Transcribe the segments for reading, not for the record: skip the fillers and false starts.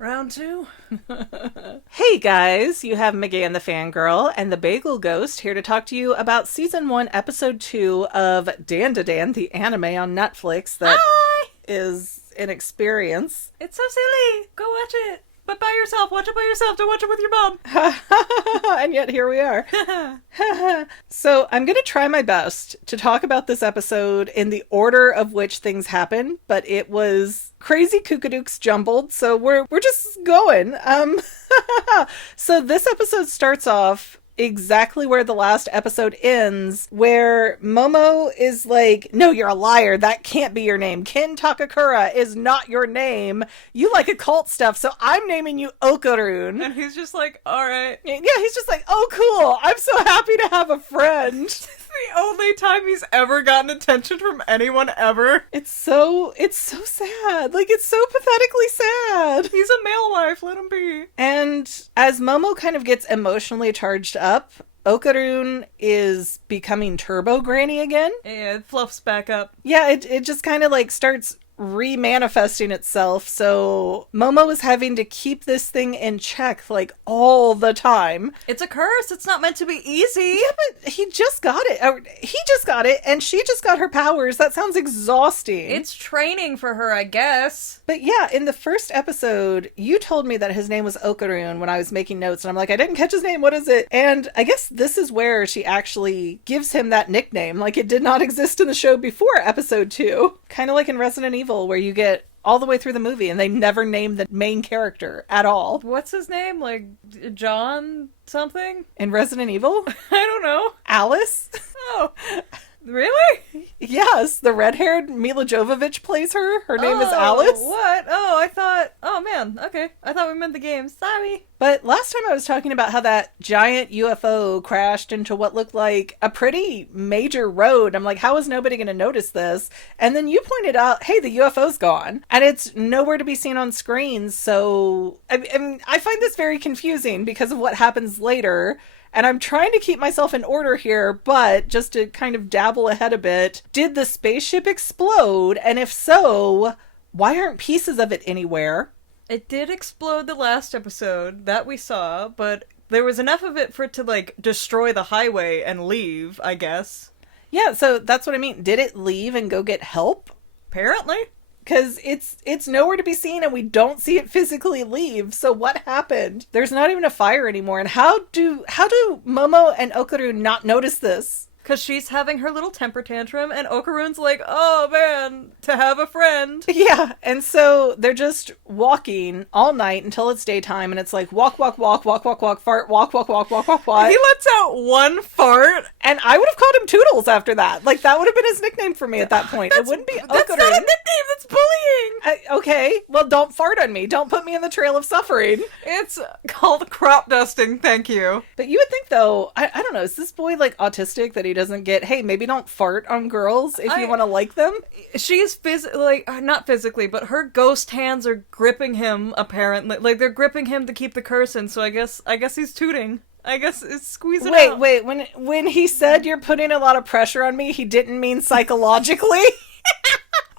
Round two. Hey guys, you have Megan the Fangirl and the Bagel Ghost here to talk to you about Season 1, Episode 2 of DanDaDan, the anime on Netflix that is an experience. It's so silly. Go watch it. But by yourself. Watch it by yourself. Don't watch it with your mom. And yet here we are. So I'm going to try my best to talk about this episode in the order of which things happen, but it was crazy kookadooks jumbled, so we're just going. So this episode starts off exactly where the last episode ends, where Momo is like, no, you're a liar. That can't be your name. Kin Takakura is not your name. You like occult stuff, so I'm naming you Okarun. And he's just like, alright. Yeah, he's just like, oh, cool. I'm so happy to have a friend. It's the only time he's ever gotten attention from anyone ever. It's so sad. Like, it's so pathetically sad. He's a male wife. Let him be. And as Momo kind of gets emotionally charged up, Okarun is becoming Turbo Granny again. Yeah, it fluffs back up. Yeah, it just kind of like starts remanifesting itself, so Momo is having to keep this thing in check like all the time. It's a curse. It's not meant to be easy. Yeah, but he just got it, and she just got her powers. That sounds exhausting. It's training for her, I guess. But yeah, in the first episode, you told me that his name was Okarun when I was making notes, and I'm like, I didn't catch his name, what is it? And I guess this is where she actually gives him that nickname, like it did not exist in the show before episode 2. Kind of like in Resident Evil, where you get all the way through the movie and they never name the main character at all. What's his name? Like, John something? In Resident Evil? I don't know. Alice? Oh. Really? Yes, the red-haired Mila Jovovich plays her. Her name is Alice. What? Oh, I thought... Oh, man. Okay. I thought we meant the game. Sorry. But last time I was talking about how that giant UFO crashed into what looked like a pretty major road. I'm like, how is nobody going to notice this? And then you pointed out, hey, the UFO's gone. And it's nowhere to be seen on screens. So I find this very confusing because of what happens later. And I'm trying to keep myself in order here, but just to kind of dabble ahead a bit, did the spaceship explode? And if so, why aren't pieces of it anywhere? It did explode the last episode, that we saw, but there was enough of it for it to, like, destroy the highway and leave, I guess. Yeah, so that's what I mean. Did it leave and go get help? Apparently. Because it's nowhere to be seen and we don't see it physically leave. So what happened? There's not even a fire anymore. And how do Momo and Okarun not notice this? Because she's having her little temper tantrum and Okarun's like, oh man, to have a friend. Yeah, and so they're just walking all night until it's daytime, and it's like walk, walk, walk, walk, walk, walk, fart, walk, walk, walk, walk, walk, walk. He lets out one fart. And I would have called him Toodles after that. Like, that would have been his nickname for me at that point. It wouldn't be Okarun. That's not a nickname, that's bullying. Okay, well, don't fart on me. Don't put me in the trail of suffering. It's called crop dusting, thank you. But you would think, though, I don't know, is this boy, like, autistic that he doesn't get, hey, maybe don't fart on girls if you want to like them? She's not physically, but her ghost hands are gripping him, apparently. Like, they're gripping him to keep the curse in, so I guess he's tooting. I guess it's squeezing out. Wait, when he said you're putting a lot of pressure on me, he didn't mean psychologically?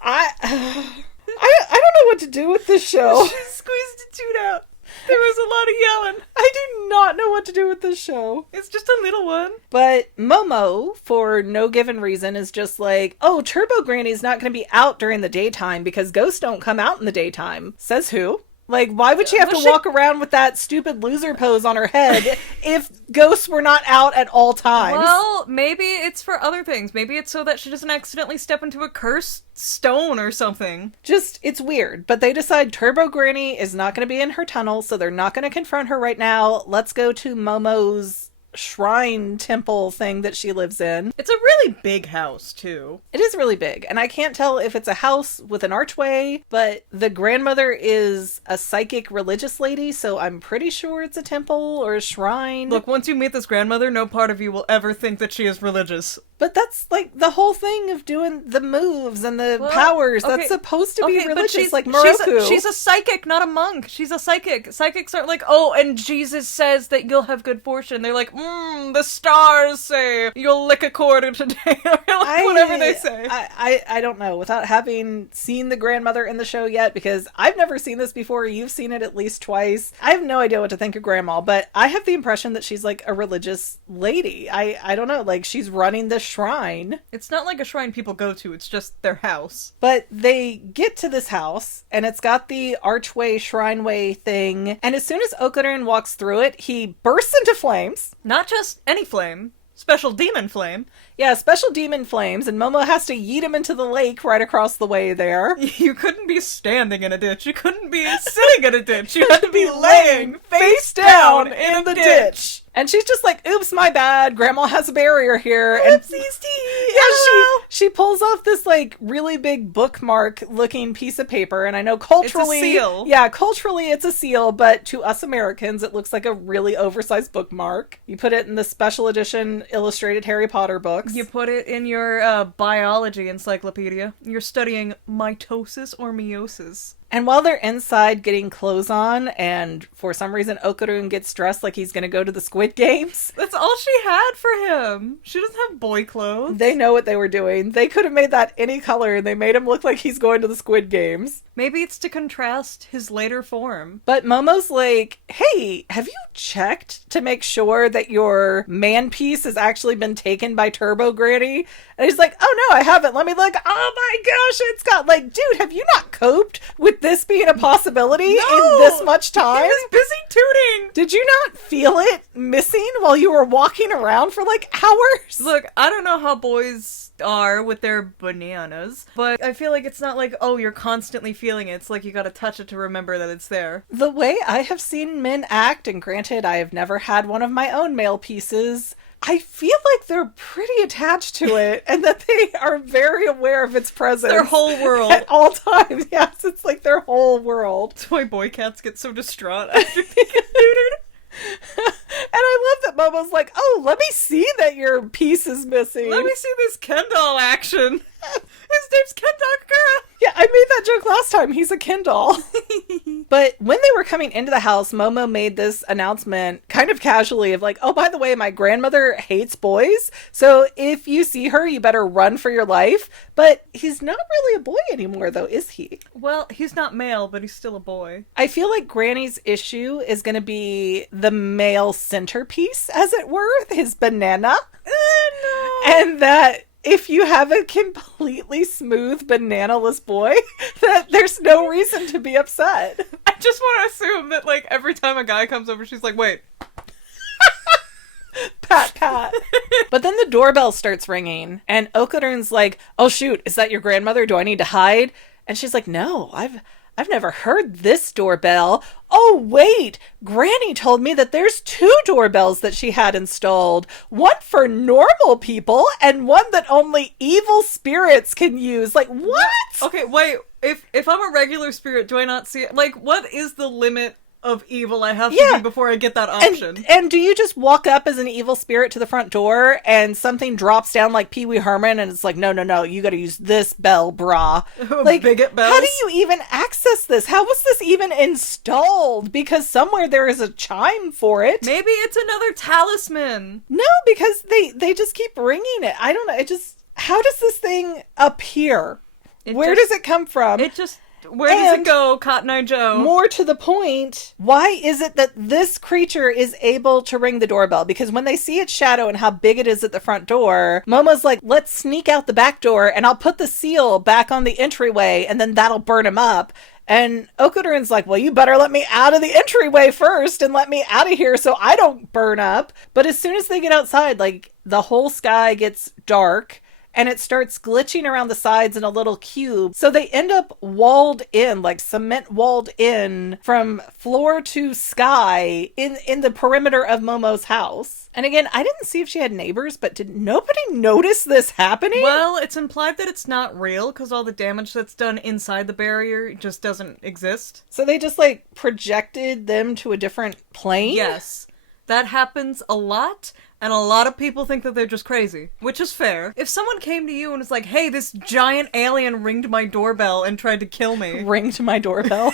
I don't know what to do with this show. She squeezed a toot out. There was a lot of yelling. I do not know what to do with this show. It's just a little one. But Momo, for no given reason, is just like, oh, Turbo Granny's not going to be out during the daytime because ghosts don't come out in the daytime. Says who? Like, why would she have to walk around with that stupid loser pose on her head if ghosts were not out at all times? Well, maybe it's for other things. Maybe it's so that she doesn't accidentally step into a cursed stone or something. Just, it's weird. But they decide Turbo Granny is not going to be in her tunnel, so they're not going to confront her right now. Let's go to Momo's shrine temple thing that she lives in. It's a really big house, too. It is really big, and I can't tell if it's a house with an archway, but the grandmother is a psychic religious lady, so I'm pretty sure it's a temple or a shrine. Look, once you meet this grandmother, no part of you will ever think that she is religious. But that's, like, the whole thing of doing the moves and the powers. Okay. That's supposed to be religious, she's, like Moroku. She's a psychic, not a monk. She's a psychic. Psychics aren't like, oh, and Jesus says that you'll have good fortune. They're like, the stars say you'll lick a quarter today. Or like, whatever they say. I don't know. Without having seen the grandmother in the show yet, because I've never seen this before. You've seen it at least twice. I have no idea what to think of Grandma, but I have the impression that she's, like, a religious lady. I don't know. Like, she's running the shrine. It's not like a shrine people go to, it's just their house. But they get to this house, and it's got the archway, shrineway thing, and as soon as Okarun walks through it, he bursts into flames. Not just any flame. Special demon flame. Yeah, special demon flames, and Momo has to yeet him into the lake right across the way there. You couldn't be standing in a ditch. You couldn't be sitting in a ditch. You had to be laying face down in the ditch. And she's just like, oops, my bad. Grandma has a barrier here. Oopsies, she pulls off this, like, really big bookmark-looking piece of paper, and I know culturally... It's a seal. Yeah, culturally it's a seal, but to us Americans, it looks like a really oversized bookmark. You put it in the special edition illustrated Harry Potter books. You put it in your biology encyclopedia. You're studying mitosis or meiosis. And while they're inside getting clothes on, and for some reason Okarun gets dressed like he's gonna go to the Squid Games. That's all she had for him. She doesn't have boy clothes. They know what they were doing. They could have made that any color, and they made him look like he's going to the Squid Games. Maybe it's to contrast his later form. But Momo's like, hey, have you checked to make sure that your man piece has actually been taken by Turbo Granny? And he's like, oh no, I haven't. Let me look. Oh my gosh, it's got, like, dude, have you not coped with this being a possibility in this much time? He was busy tooting. Did you not feel it missing while you were walking around for, like, hours? Look, I don't know how boys are with their bananas, but I feel like it's not like, oh, you're constantly feeling it. It's like you gotta touch it to remember that it's there. The way I have seen men act, and granted, I have never had one of my own male pieces, I feel like they're pretty attached to it, and that they are very aware of its presence. Their whole world. At all times, yes, it's like their whole world. That's why boy cats get so distraught after they get neutered. And I love that Momo's like, oh, let me see that your piece is missing. Let me see this Ken doll action. His name's Ken Takakura. Yeah, I made that joke last time. He's a Ken doll. But when they were coming into the house, Momo made this announcement kind of casually of like, oh, by the way, my grandmother hates boys. So if you see her, you better run for your life. But he's not really a boy anymore, though, is he? Well, he's not male, but he's still a boy. I feel like Granny's issue is going to be the male centerpiece, as it were, his banana. No. And that if you have a completely smooth banana-less boy, that there's no reason to be upset. I just want to assume that, like, every time a guy comes over, she's like, wait. Pat, pat. But then the doorbell starts ringing, and Okarun's like, oh shoot, is that your grandmother? Do I need to hide? And she's like, no, I've never heard this doorbell. Oh, wait, Granny told me that there's 2 doorbells that she had installed. One for normal people and one that only evil spirits can use. Like, what? Okay, wait, if I'm a regular spirit, do I not see it? Like, what is the limit of evil I have to be before I get that option? And do you just walk up as an evil spirit to the front door and something drops down like Pee Wee Herman and it's like, no, you gotta use this bell, brah. Like, bigot bells? How do you even access this? How was this even installed? Because somewhere there is a chime for it. Maybe it's another talisman. No, because they just keep ringing it. I don't know. How does this thing appear? Where does it come from? Where does it go, Cotton Eye Joe? More to the point, why is it that this creature is able to ring the doorbell? Because when they see its shadow and how big it is at the front door, Momo's like, let's sneak out the back door and I'll put the seal back on the entryway and then that'll burn him up. And Okarun's like, well, you better let me out of the entryway first and let me out of here so I don't burn up. But as soon as they get outside, like, the whole sky gets dark. And it starts glitching around the sides in a little cube. So they end up walled in, like cement walled in from floor to sky in the perimeter of Momo's house. And again, I didn't see if she had neighbors, but did nobody notice this happening? Well, it's implied that it's not real because all the damage that's done inside the barrier just doesn't exist. So they just like projected them to a different plane? Yes. That happens a lot, and a lot of people think that they're just crazy, which is fair. If someone came to you and was like, hey, this giant alien ringed my doorbell and tried to kill me. Ringed my doorbell?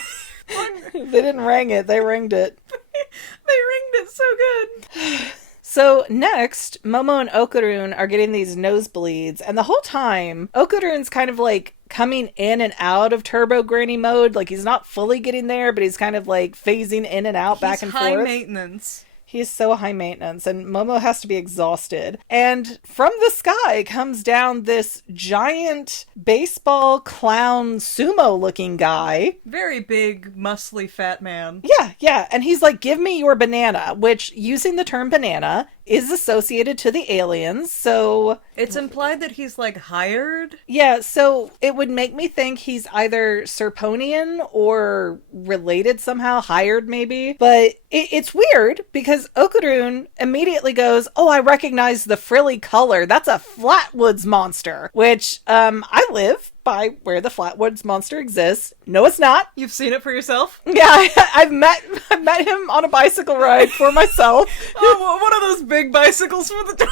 They didn't ring it, they ringed it. They ringed it so good. So next, Momo and Okarun are getting these nosebleeds, and the whole time, Okarun's kind of like coming in and out of turbo granny mode. Like, he's not fully getting there, but he's kind of like phasing in and out, back and forth. He's high maintenance. He is so high maintenance, and Momo has to be exhausted. And from the sky comes down this giant baseball clown sumo-looking guy. Very big, muscly, fat man. Yeah. And he's like, give me your banana, which, using the term banana, is associated to the aliens, so... It's implied that he's, like, hired? Yeah, so it would make me think he's either Serponian or related somehow, hired maybe. But it's weird, because Okarun immediately goes, oh, I recognize the frilly color. That's a Flatwoods Monster, which I live by where the Flatwoods Monster exists. No, it's not. You've seen it for yourself? Yeah, I've met him on a bicycle ride for myself. Oh, one of those big bicycles for the...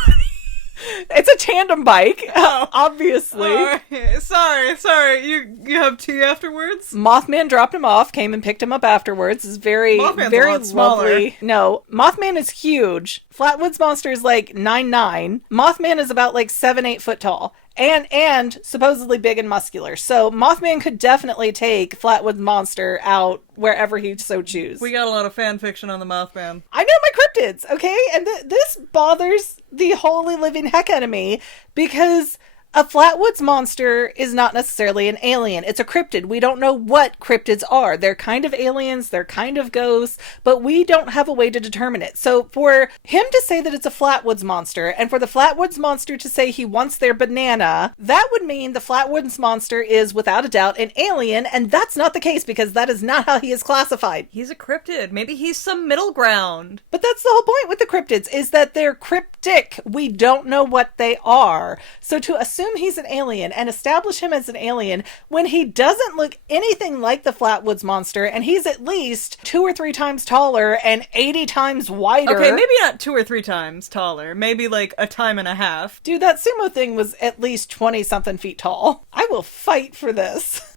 It's a tandem bike, obviously. Oh, sorry. You have tea afterwards? Mothman dropped him off, came and picked him up afterwards. It's very, Mothman's very a lot smaller. lovely. No, Mothman is huge. Flatwoods Monster is like 9'9". Mothman is about like 7-8 foot tall. And supposedly big and muscular. So Mothman could definitely take Flatwoods Monster out wherever he so choose. We got a lot of fan fiction on the Mothman. I know my cryptids, okay? And this bothers the holy living heck out of me, because a Flatwoods Monster is not necessarily an alien. It's a cryptid. We don't know what cryptids are. They're kind of aliens, they're kind of ghosts, but we don't have a way to determine it. So for him to say that it's a Flatwoods Monster, and for the Flatwoods Monster to say he wants their banana, that would mean the Flatwoods Monster is without a doubt an alien, and that's not the case, because that is not how he is classified. He's a cryptid. Maybe he's some middle ground. But that's the whole point with the cryptids, is that they're cryptic. We don't know what they are. So to assume he's an alien and establish him as an alien when he doesn't look anything like the Flatwoods Monster, and he's at least 2 or 3 times taller and 80 times wider. Okay, maybe not 2 or 3 times taller. Maybe like a time and a half. Dude, that sumo thing was at least 20-something feet tall. I will fight for this.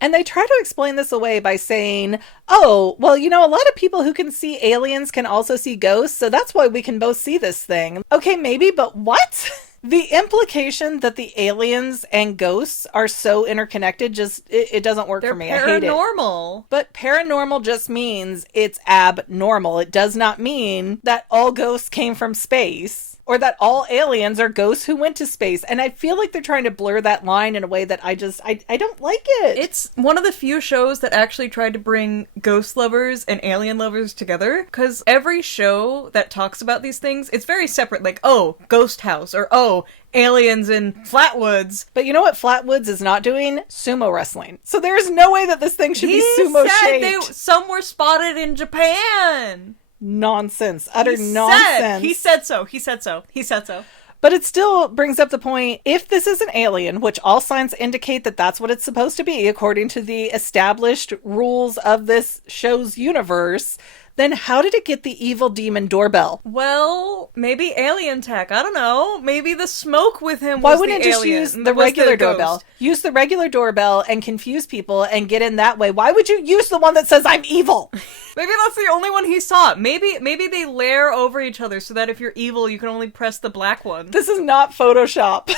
And they try to explain this away by saying, oh, well, you know, a lot of people who can see aliens can also see ghosts, so that's why we can both see this thing. Okay, maybe, but what? The implication that the aliens and ghosts are so interconnected it doesn't work for me. I hate it. They're paranormal. But paranormal just means it's abnormal. It does not mean that all ghosts came from space, or that all aliens are ghosts who went to space. And I feel like they're trying to blur that line in a way that I don't like it. It's one of the few shows that actually tried to bring ghost lovers and alien lovers together, because every show that talks about these things, it's very separate. Like, oh, Ghost House, or oh, aliens in Flatwoods. But you know what Flatwoods is not doing? Sumo wrestling. So there is no way that this thing should be sumo-shaped. Some were spotted in Japan. Nonsense. Utter nonsense. He said so. But it still brings up the point, if this is an alien, which all signs indicate that that's what it's supposed to be, according to the established rules of this show's universe, then how did it get the evil demon doorbell? Well, maybe alien tech. I don't know. Maybe the smoke with him was the alien. Why wouldn't it just use the regular doorbell? Use the regular doorbell and confuse people and get in that way. Why would you use the one that says, I'm evil? Maybe that's the only one he saw. Maybe they layer over each other so that if you're evil, you can only press the black one. This is not Photoshop.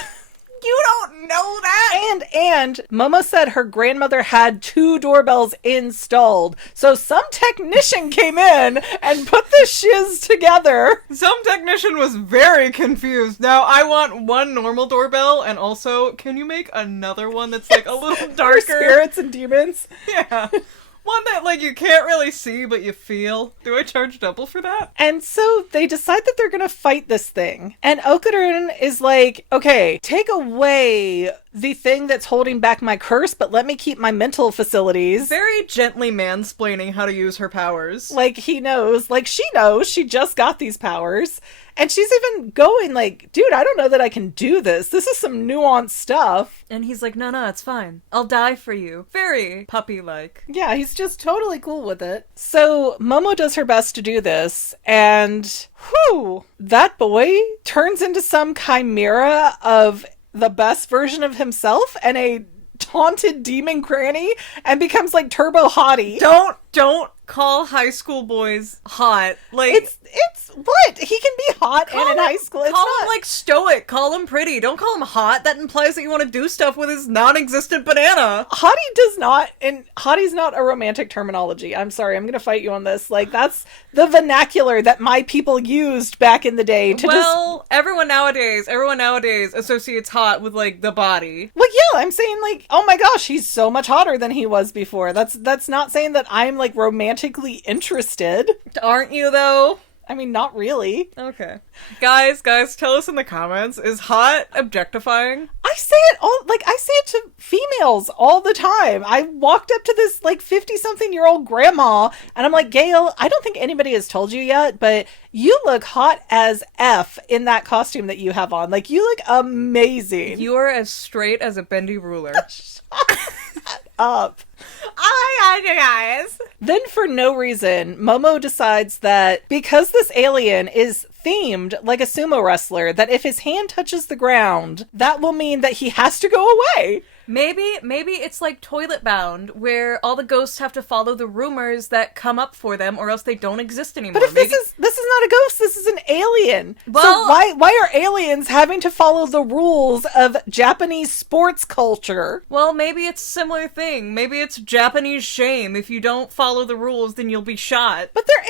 You don't know that! And Momo said her grandmother had 2 doorbells installed. So some technician came in and put the shiz together. Some technician was very confused. Now, I want one normal doorbell, and also, can you make another one that's like a little darker? For spirits and demons? Yeah. One that, like, you can't really see, but you feel. Do I charge double for that? And so they decide that they're gonna fight this thing. And Okarun is like, okay, take away the thing that's holding back my curse, but let me keep my mental facilities. Very gently mansplaining how to use her powers. Like, he knows. Like, she knows. She just got these powers. And she's even going like, dude, I don't know that I can do this. This is some nuanced stuff. And he's like, no, it's fine. I'll die for you. Very puppy-like. Yeah, he's just totally cool with it. So Momo does her best to do this, and whew, that boy turns into some chimera of the best version of himself and a taunted demon granny and becomes like turbo hottie. Don't call high school boys hot. Like, it's what? He can be hot and in high school. It's call not him like stoic. Call him pretty. Don't call him hot. That implies that you want to do stuff with his non-existent banana. Hottie does not, and hottie's not a romantic terminology. I'm sorry, I'm gonna fight you on this. Like, that's the vernacular that my people used back in the day to everyone nowadays associates hot with like the body. Well, yeah, I'm saying like, oh my gosh, he's so much hotter than he was before. That's not saying that I'm like romantically interested. Aren't you though? I mean, not really. Okay. Guys, tell us in the comments, is hot objectifying? I say it to females all the time. I walked up to this like 50-something-year-old grandma and I'm like, Gail, I don't think anybody has told you yet, but you look hot as F in that costume that you have on. Like, you look amazing. You are as straight as a bendy ruler. Shut up. Oh my god, you guys. Then for no reason, Momo decides that because this alien is themed like a sumo wrestler, that if his hand touches the ground, that will mean that he has to go away. Maybe it's like Toilet Bound, where all the ghosts have to follow the rumors that come up for them, or else they don't exist anymore. But if this is not a ghost, this is an alien. Well, so why are aliens having to follow the rules of Japanese sports culture? Well, maybe it's a similar thing. Maybe it's Japanese shame. If you don't follow the rules, then you'll be shot. But they're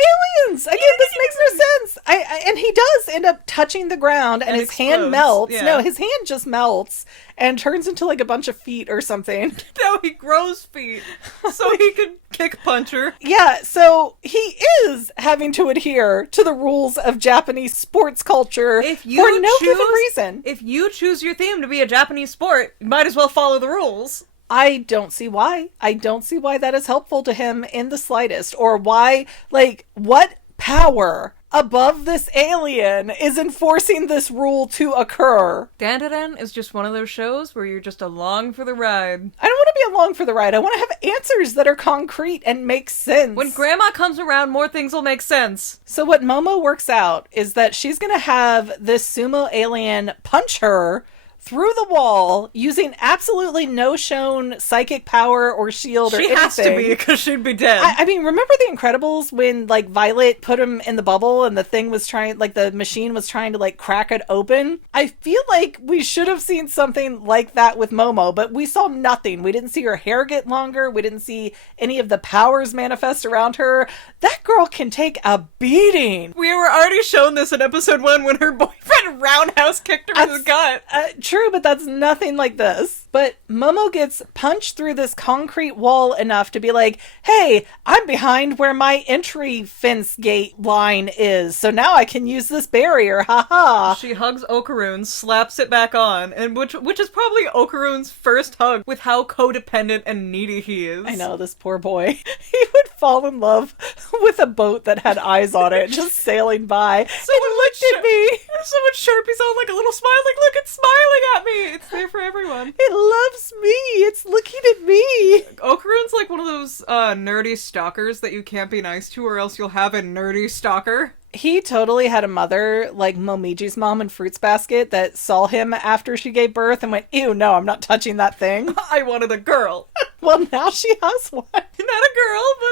aliens. Again, this makes no sense. And he does end up touching the ground, and his explodes. hand melts. Yeah. No, his hand just melts and turns into like a bunch of feet or something. No, he grows feet so he can kick punch her. Yeah, so he is having to adhere to the rules of Japanese sports culture for no given reason. If you choose your theme to be a Japanese sport, you might as well follow the rules. I don't see why. I don't see why that is helpful to him in the slightest. Or why, like, what power above this alien is enforcing this rule to occur? DanDaDan is just one of those shows where you're just along for the ride. I don't want to be along for the ride. I want to have answers that are concrete and make sense. When Grandma comes around, more things will make sense. So what Momo works out is that she's going to have this sumo alien punch her through the wall using absolutely no shown psychic power or shield or anything. She has to be, because she'd be dead. I mean, remember The Incredibles when, like, Violet put him in the bubble and the thing was trying, like, the machine was trying to, like, crack it open? I feel like we should have seen something like that with Momo, but we saw nothing. We didn't see her hair get longer. We didn't see any of the powers manifest around her. That girl can take a beating. We were already shown this in episode 1 when her boyfriend roundhouse kicked her in the gut. True, but that's nothing like this. But Momo gets punched through this concrete wall enough to be like, hey, I'm behind where my entry fence gate line is, so now I can use this barrier, haha. She hugs Okarun, slaps it back on, and which is probably Okarun's first hug with how codependent and needy he is. I know, this poor boy. He would fall in love with a boat that had eyes on it, just sailing by. Someone looked at me. Someone Sharpies on like a little smile, like, look, it's smiling at me. It's there for everyone. It loves me. It's looking at me. Okarun's like one of those nerdy stalkers that you can't be nice to or else you'll have a nerdy stalker. He totally had a mother, like Momiji's mom in Fruits Basket, that saw him after she gave birth and went, ew, no, I'm not touching that thing. I wanted a girl. Well, now she has one. Not a girl, but,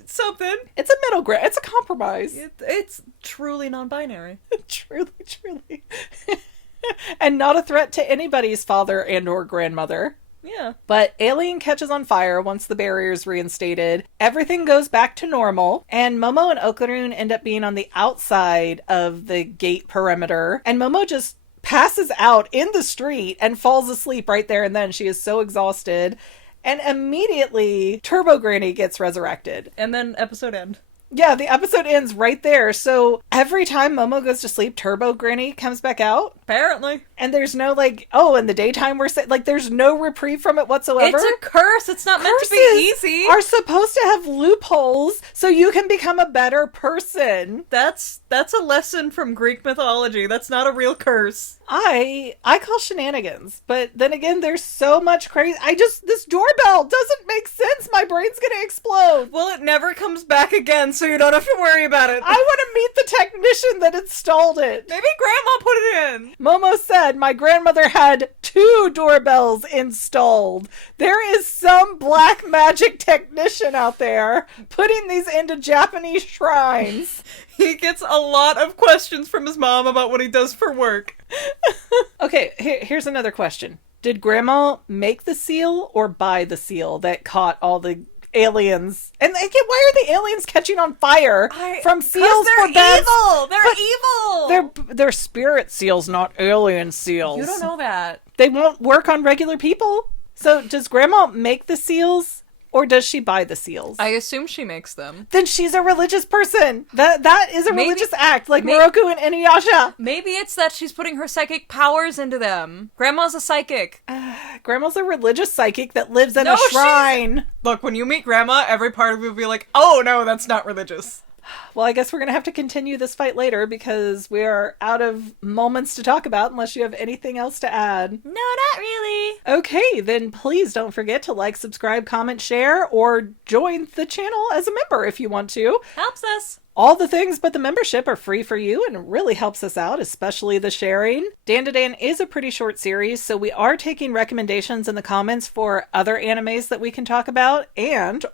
it's something. It's a middle ground. It's a compromise. It's truly non-binary. Truly. And not a threat to anybody's father and or grandmother. Yeah. But Alien catches on fire once the barrier's reinstated. Everything goes back to normal, and Momo and Okarun end up being on the outside of the gate perimeter, and Momo just passes out in the street and falls asleep right there and then. She is so exhausted. And immediately, Turbo Granny gets resurrected. And then episode end. Yeah, the episode ends right there. So every time Momo goes to sleep, Turbo Granny comes back out. Apparently. And there's no in the daytime there's no reprieve from it whatsoever. It's a curse. It's not meant to be easy. Are supposed to have loopholes so you can become a better person. That's a lesson from Greek mythology. That's not a real curse. I call shenanigans, but then again, there's so much crazy. This doorbell doesn't make sense. My brain's gonna explode. Well, it never comes back again, so you don't have to worry about it. I want to meet the technician that installed it. Maybe Grandma put it in. Momo said my grandmother had 2 doorbells installed. There is some black magic technician out there putting these into Japanese shrines. He gets a lot of questions from his mom about what he does for work. Okay, here's another question. Did Grandma make the seal or buy the seal that caught all the aliens? And again, why are the aliens catching on fire from seals for beds? They're evil! They're spirit seals, not alien seals. You don't know that. They won't work on regular people. So does Grandma make the seals? Or does she buy the seals? I assume she makes them. Then she's a religious person. That is a religious act, like Moroku and Inuyasha. Maybe it's that she's putting her psychic powers into them. Grandma's a psychic. Grandma's a religious psychic that lives in a shrine. Look, when you meet Grandma, every part of you will be like, oh no, that's not religious. Well, I guess we're going to have to continue this fight later because we are out of moments to talk about unless you have anything else to add. No, not really. Okay, then please don't forget to like, subscribe, comment, share, or join the channel as a member if you want to. Helps us. All the things but the membership are free for you and it really helps us out, especially the sharing. DanDaDan is a pretty short series, so we are taking recommendations in the comments for other animes that we can talk about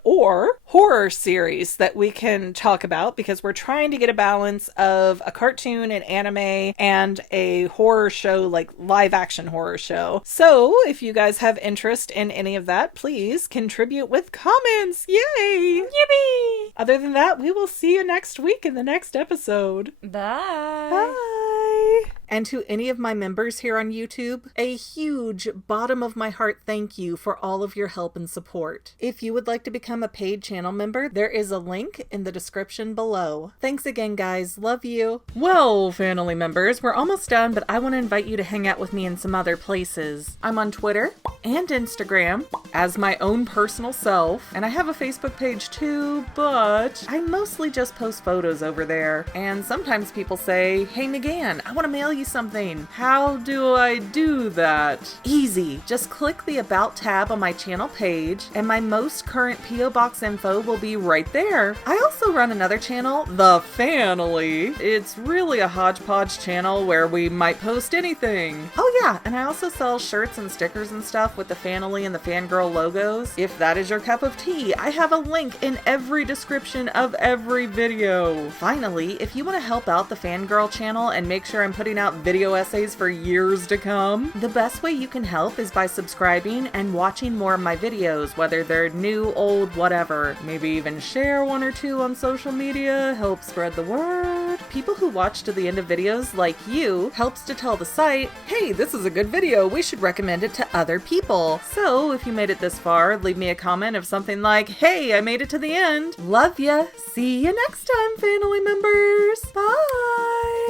or horror series that we can talk about because we're trying to get a balance of a cartoon, an anime, and a horror show, like live action horror show. So if you guys have interest in any of that, please contribute with comments. Yay! Yippee! Other than that, we will see you next week in the next episode. Bye. Bye. And to any of my members here on YouTube, a huge bottom of my heart thank you for all of your help and support. If you would like to become a paid channel member, there is a link in the description below. Thanks again, guys. Love you. Well, family members, we're almost done, but I want to invite you to hang out with me in some other places. I'm on Twitter and Instagram as my own personal self, and I have a Facebook page too, but I mostly just post photos over there. And sometimes people say, hey McGann, I want to mail you something. How do I do that? Easy. Just click the About tab on my channel page and my most current P.O. Box info will be right there. I also run another channel, The Family. It's really a hodgepodge channel where we might post anything. Oh yeah, and I also sell shirts and stickers and stuff with the Family and the Fangirl logos. If that is your cup of tea, I have a link in every description of every video. Finally, if you want to help out the Fangirl channel and make sure I'm putting out video essays for years to come, the best way you can help is by subscribing and watching more of my videos, whether they're new, old, whatever. Maybe even share 1 or 2 on social media, help spread the word. People who watch to the end of videos, like you, helps to tell the site, hey, this is a good video, we should recommend it to other people. So if you made it this far, leave me a comment of something like, hey, I made it to the end. Love ya. See you next time, family members. Bye.